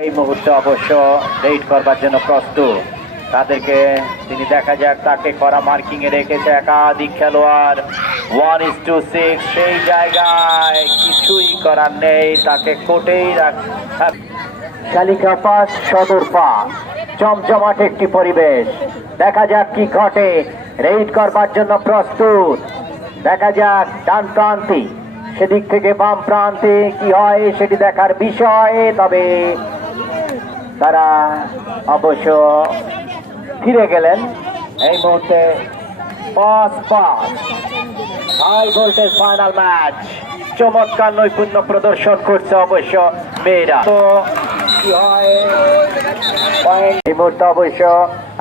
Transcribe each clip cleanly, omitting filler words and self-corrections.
এই মুহূর্তে অবশ্য রেড করবার জন্য প্রস্তুত। তাদেরকে তিনি দেখা যাক তাকে করা মার্কিং এ রেখেছে একাধিক খেলোয়াড়। 1:6 সেই জায়গায় কিছুই করার নেই, তাকে কোটেই শালিকা পাস সদর পাস, জমজমাট একটি পরিবেশ। দেখা যাক কি ঘটে। রেড করবার জন্য প্রস্তুত। দেখা যাক ডান প্রান্তে সেদিক থেকে বাম প্রান্তে কি হয় সেটি দেখার বিষয়। তবে তারা অবশ্য ফিরে গেলেন এই মুহূর্তে। পাস হাই ভোল্টেজ ফাইনাল ম্যাচ, চমৎকার নৈপুণ্য প্রদর্শন করছে অবশ্য মেয়েরা। তো কি হয় এই মুহূর্তে অবশ্য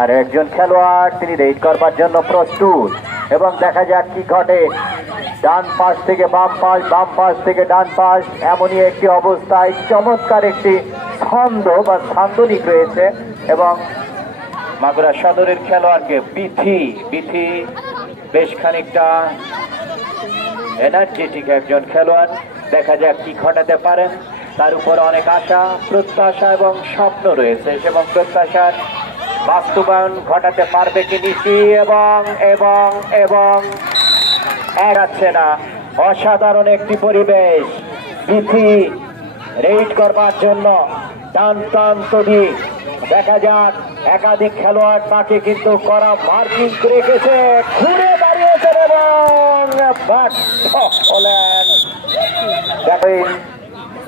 আর একজন খেলোয়াড় তিনি রেড করবার জন্য প্রস্তুত এবং দেখা যাক কি ঘটে। ডান পাশ থেকে বাম পাশ, বাম পাশ থেকে ডান পাশ, এমনই একটি অবস্থায় চমৎকার একটি ছন্দ বা ছান্দনিক রয়েছে এবং মাগুরা সদরের খেলোয়াড়কে বিথি বেশ খানিকটা এনার্জেটিক একজন খেলোয়াড়। দেখা যাক কি ঘটাতে পারেন। তার উপর অনেক আশা, প্রত্যাশা এবং স্বপ্ন রয়েছে এবং প্রত্যাশার বাস্তবায়ন ঘটাতে পারবে কি নিশি এবং এবং এবং এড়াচ্ছে না। অসাধারণ একটি পরিবেশ। বিথি রেড করবার জন্য ডান প্রান্ত দিক। দেখা যাক একাধিক খেলোয়াড় তাকে কিন্তু করা মার্কিং রেখেছে, ঘুরে দাঁড়িয়েছেন এবং দেখেন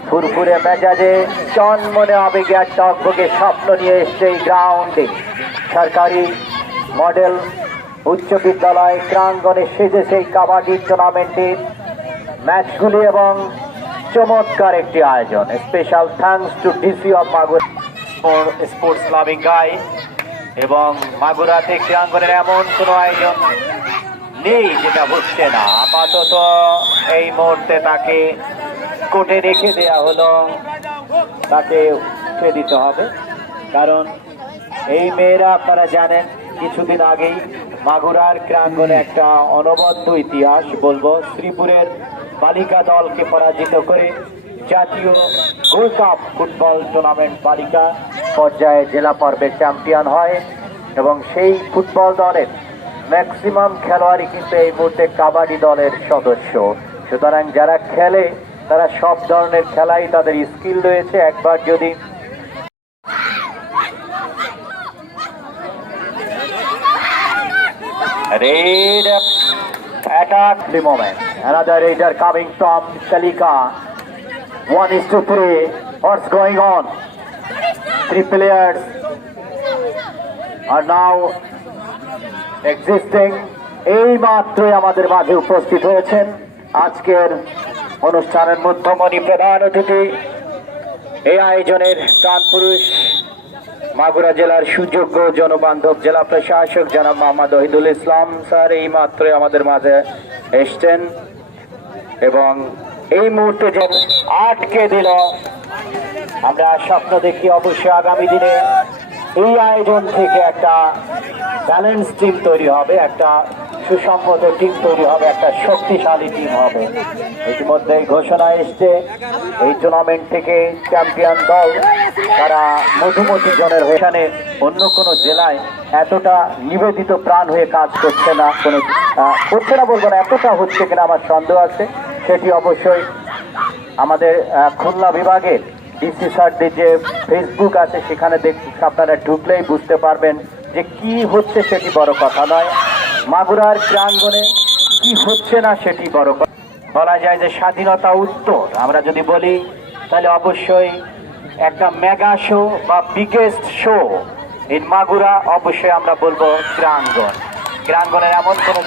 ফুরফুরে মেজাজে চনমনে আবেগে আর টকবগে স্বপ্ন নিয়ে এসছে এই গ্রাউন্ডে। সরকারি মডেল উচ্চ বিদ্যালয় প্রাঙ্গণে সেজেছে এই কাবাডি টুর্নামেন্টের ম্যাচগুলি এবং চমৎকার একটি আয়োজন। Special thanks to DC of Magura sports loving guy. এবং মাগুরাতে ক্রীড়াঙ্গনের এমন কোনো আয়োজন নেই যেটা হচ্ছে না। আপাতত এই মুহূর্তে তাকে কোর্টে রেখে দেয়া হলো, তাকে উঠে দিতে হবে। কারণ এই মেয়েরা আপনারা জানেন কিছুদিন আগেই মাগুরার ক্রীড়াঙ্গনে একটা অনবদ্য ইতিহাস বলবো, শ্রীপুরের বালিকা দলকে পরাজিত করে জাতীয় গোল্ড কাপ ফুটবল টুর্নামেন্ট বালিকা পর্যায়ে জেলা পর্বে চ্যাম্পিয়ন হয় এবং সেই ফুটবল দলের ম্যাক্সিমাম খেলোয়াড়ই কিন্তু এই মুহূর্তে কাবাডি দলের সদস্য। সুতরাং যারা খেলে তারা সব ধরনের খেলাই তাদের স্কিল রয়েছে। একবার যদি red attack the moment, another raider coming from Shalika. 1:3. What's going on? 3 players are now existing. এই মাত্রই আমাদের মাঝে উপস্থিত হয়েছেন আজকের অনুষ্ঠানের মধ্যমণি প্রধান অতিথি, এই আয়োজনের প্রাণপুরুষ মাগুরা জেলার সুযোগ্য জনবান্ধব জেলা প্রশাসক জনাব মোহাম্মদ ওহিদুল ইসলাম স্যার এই মাত্রই আমাদের মাঝে এসছেন এবং এই মুহূর্তে যে আটকে দিল। আমরা স্বপ্ন দেখি অবশ্যই আগামী দিনে এই আয়োজন থেকে একটা ব্যালেন্স টিম তৈরি হবে, একটা সুসংহত টিম তৈরি হবে, একটা শক্তিশালী টিম হবে। ইতিমধ্যে ঘোষণা এসছে এই টুর্নামেন্ট থেকে চ্যাম্পিয়ন দল তারা মধুমতি জনের এখানে অন্য কোনো জেলায় এতটা নিবেদিত প্রাণ হয়ে কাজ করছে না, করছে না বলবো না, এতটা হচ্ছে কিনা আমার সন্দেহ আছে। সেটি অবশ্যই আমাদের খুলনা বিভাগের ডিসি স্যারদের যে ফেসবুক আছে সেখানে আপনারা ঢুকলেই বুঝতে পারবেন যে কি হচ্ছে সেটি বড় কথা নয়, মাগুরার প্রাঙ্গণে কি হচ্ছে না সেটি বড় কথা। বলা যায় যে স্বাধীনতা উত্তর আমরা যদি বলি তাহলে অবশ্যই একটা মেগা শো বা বিগেস্ট শো ইন মাগুরা অবশ্যই আমরা বলবো ক্রীড়াঙ্গনের এমন কোনো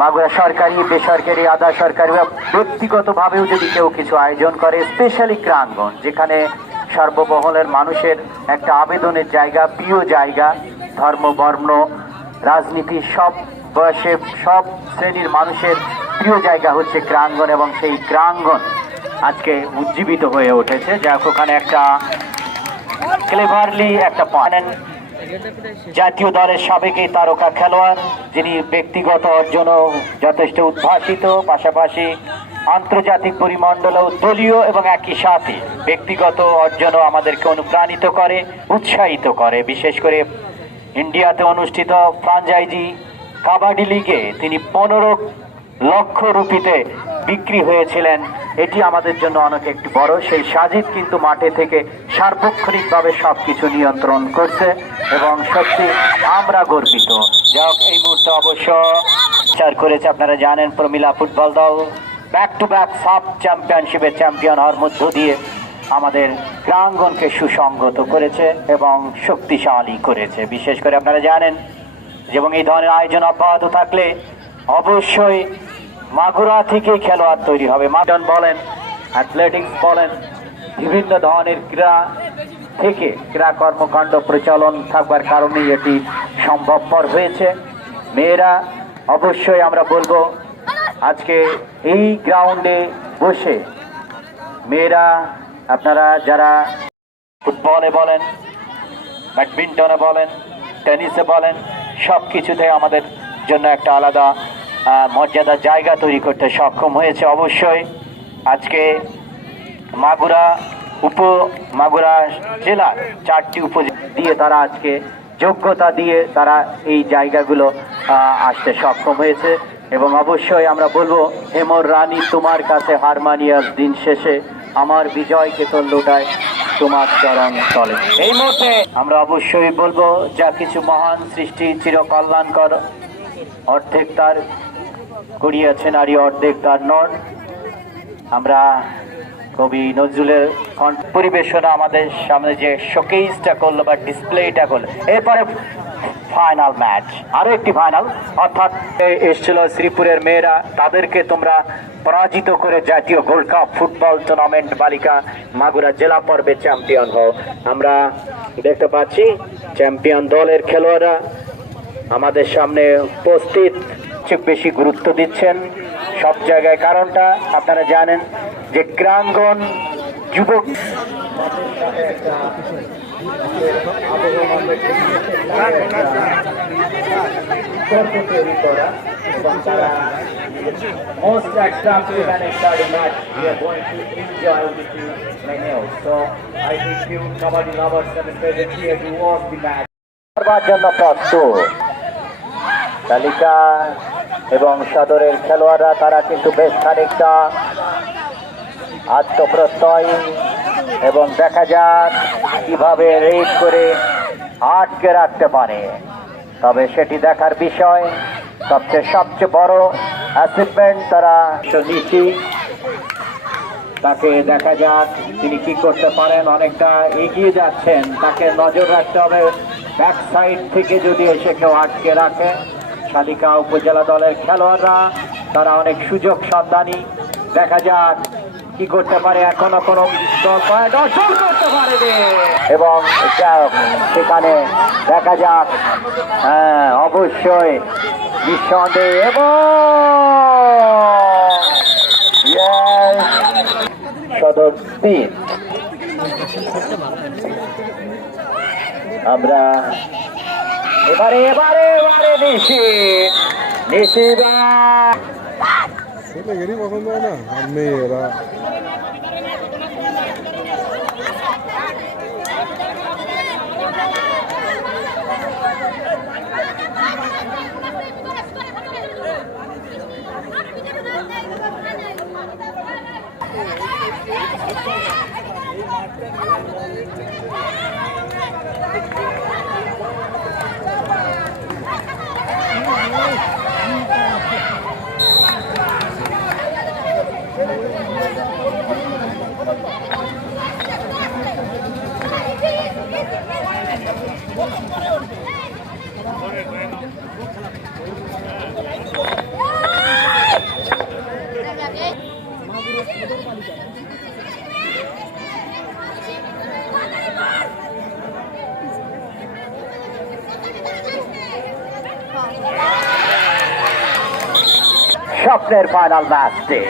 মাগুরা সরকারি বেসরকারি আধা সরকারি বা ব্যক্তিগতভাবেও যদি কেউ কিছু আয়োজন করে, স্পেশালি ক্রীড়াঙ্গন যেখানে সর্বমহলের মানুষের একটা আবেদনের জায়গা, প্রিয় জায়গা, ধর্ম বর্ণ রাজনীতি সব বয়সে সব শ্রেণীর মানুষের প্রিয় জায়গা হচ্ছে ক্রীড়াঙ্গন এবং সেই ক্রীড়াঙ্গন আজকে উজ্জীবিত হয়ে উঠেছে। যাক ওখানে একটা ক্লেভারলি একটা পয়েন্ট জাতীয় দলের সাবেক এই তারকা খেলোয়াড় যিনি ব্যক্তিগত অর্জনও যথেষ্ট উদ্ভাসিত, পাশাপাশি আন্তর্জাতিক পরিমণ্ডলেও দলীয় এবং একই সাথে ব্যক্তিগত অর্জনও আমাদেরকে অনুপ্রাণিত করে, উৎসাহিত করে। বিশেষ করে ইন্ডিয়াতে অনুষ্ঠিত ফ্রাঞ্চাইজি কাবাডি লিগে তিনি 15 লক্ষ রুপিতে বিক্রি হয়েছিলেন। এটি আমাদের জন্য অনেক একটি বড়। সেই সাজিদ কিন্তু মাঠে থেকে সার্বক্ষণিকভাবে সবকিছু নিয়ন্ত্রণ করছে এবং সত্যি আমরা গর্বিত। যাই হোক, এই মুহূর্তে অবশ্য চার করেছে, আপনারা জানেন প্রমিলা ফুটবল দল ব্যাক টু ব্যাক সাব চ্যাম্পিয়নশিপের চ্যাম্পিয়ন হওয়ার মধ্য দিয়ে আমাদের ক্রীড়াঙ্গনকে সুসংগত করেছে এবং শক্তিশালী করেছে। বিশেষ করে আপনারা জানেন এবং এই ধরনের আয়োজন অব্যাহত থাকলে অবশ্যই মাগুরা থেকেই খেলোয়াড় তৈরি হবে। মাটন বলেন, অ্যাথলেটিক্স বলেন, বিভিন্ন ধরনের ক্রীড়া থেকে ক্রীড়া কর্মকাণ্ড প্রচলন থাকবার কারণেই এটি সম্ভবপর হয়েছে। মেয়েরা অবশ্যই আমরা বলবো আজকে এই গ্রাউন্ডে বসে মেয়েরা, আপনারা যারা ফুটবলে বলেন, ব্যাডমিন্টনে বলেন, টেনিসে বলেন, সব কিছুতে আমাদের জন্য একটা আলাদা মর্যাদার জায়গা তৈরি করতে সক্ষম হয়েছে। অবশ্যই আজকে মাগুরা জেলার 4টি উপজেলা দিয়ে তারা আজকে যোগ্যতা দিয়ে তারা এই জায়গাগুলো আসতে সক্ষম হয়েছে। এবং অবশ্যই আমরা বলবো, হেমর রানী তোমার কাছে হারমানিয়াস, দিন শেষে আমার বিজয়কে তোল লুটায় তোমার চরণ তলে। এই মুহূর্তে আমরা অবশ্যই বলবো, যা কিছু মহান সৃষ্টি চিরকল্যাণকর, অর্ধেক তার করিয়াছে নারী, অর্ধেক তার নর। আমরা কবি নজরুলের পরিবেশনা আমাদের সামনে যে শোকেসটা করলো বা ডিসপ্লেটা করলো, এরপরে ফাইনাল ম্যাচ, আরো একটি ফাইনাল, অর্থাৎ এসেছিল শ্রীপুরের মেয়েরা, তাদেরকে তোমরা পরাজিত করে জাতীয় গোল্ড কাপ ফুটবল টুর্নামেন্ট বালিকা মাগুরা জেলা পর্বে চ্যাম্পিয়ন হও। আমরা দেখতে পাচ্ছি চ্যাম্পিয়ন দলের খেলোয়াড়রা আমাদের সামনে উপস্থিত, খুব বেশি গুরুত্ব দিচ্ছেন সব জায়গায়। কারণটা আপনারা জানেন যে ক্রীড়াঙ্গন যুবক তৈরি করা এবং তারা most attractive and exciting match we are going to enjoy with you right now. So I think you kabaddi lovers and present here to watch the match. করবার জন্য প্রস্তুত তালিকা এবং সদরের খেলোয়াড়রা তারা কিন্তু বেশ খানিকটা আত্মপ্রত্যয় এবং দেখা যাক কিভাবে রেড করে আটকে রাখতে পারে। তবে সেটি দেখার বিষয়। সবচেয়ে বড় অ্যাচিভমেন্ট তারা নিশি, তাকে দেখা যাক তিনি কি করতে পারেন। অনেকটা এগিয়ে যাচ্ছেন, তাকে নজর রাখতে হবে ব্যাক সাইড থেকে যদি এসে কেউ আটকে রাখে। শালিকা উপজেলা দলের খেলোয়াড়রা তারা অনেক সুযোগ সন্ধানী, দেখা যাক কি করতে পারে। এখনো কোনো দর্শন করতে পারে এবং সেখানে দেখা যাক, হ্যাঁ অবশ্যই নিঃসন্দেহে। এবং সদর 3 আমরা এবারে নিশিদা ছেলেদেরই পছন্দ হয় না, আর মেয়েরা স্বপ্নের ফাইনাল ম্যাচটি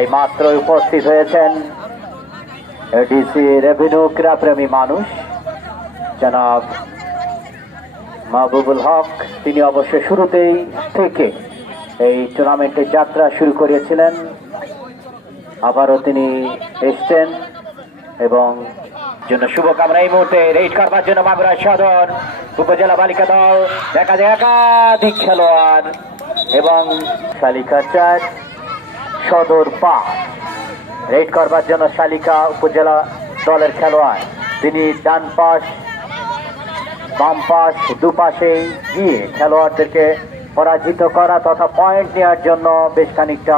এই মাত্র উপস্থিত হয়েছেন এডিসি রেভিনিউ ক্রীড়াপ্রেমী মানুষ জনাব মাহবুবুল হক। তিনি অবশ্য শুরুতেই থেকে এই টুর্নামেন্টের যাত্রা শুরু করেছিলেন আবারও তিনি এসছেন এবং জন্য শুভকামনা। এই মুহূর্তে রেড করবার জন্য মাগুরা সদর উপজেলা বালিকা দল দেখা যায় একাধিক খেলোয়াড় এবং শালিকা চার সদর পা রেড করবার জন্য শালিকা উপজেলা দলের খেলোয়াড়, তিনি ডান পাশ বাম পাশ দুপাশেই গিয়ে খেলোয়াড়দেরকে পরাজিত করা তথা পয়েন্ট নেওয়ার জন্য বেশ খানিকটা